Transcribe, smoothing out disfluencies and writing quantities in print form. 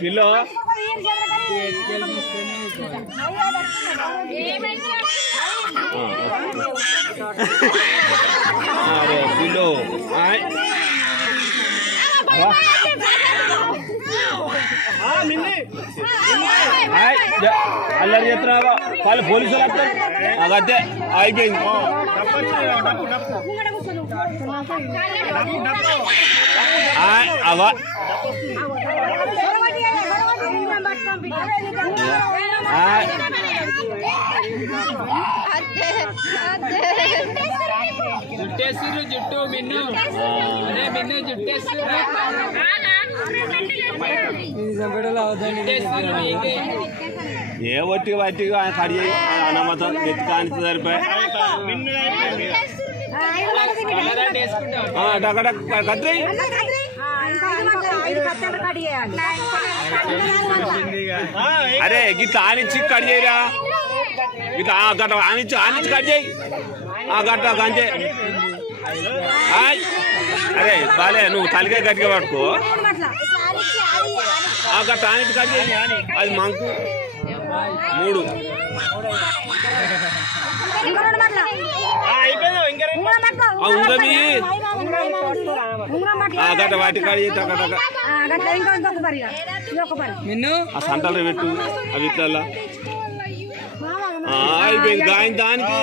pillow అరే pillow అల్లరి చేస్తున్నావా వాళ్ళు పోలీసులు వస్తారు అదే అయిపోయింది అవా జుట్టేసిరు జుట్టు మిన్ను అదే మిన్ను జుట్టేసిరు ఏ ఒట్టి బట్టి కడి అనమతం ఎత్తి కాని సరిపోయి కత్రి అరే గిట్లా ఆనిచ్చి కట్ చేయరా గిట్లా గట్ట ఆనిచ్చి కట్ చేయి గట్ట కంచే అరే బాలే నువ్వు తలిగే గట్టిగా పట్టుకో గట్ట ఆనిచ్చి కట్ చేయి అది మంకు 3 గట్ట వాటి కాడి సంటలు పెట్టు అవి ఇట్లా అయిపోయింది గాయం దానికి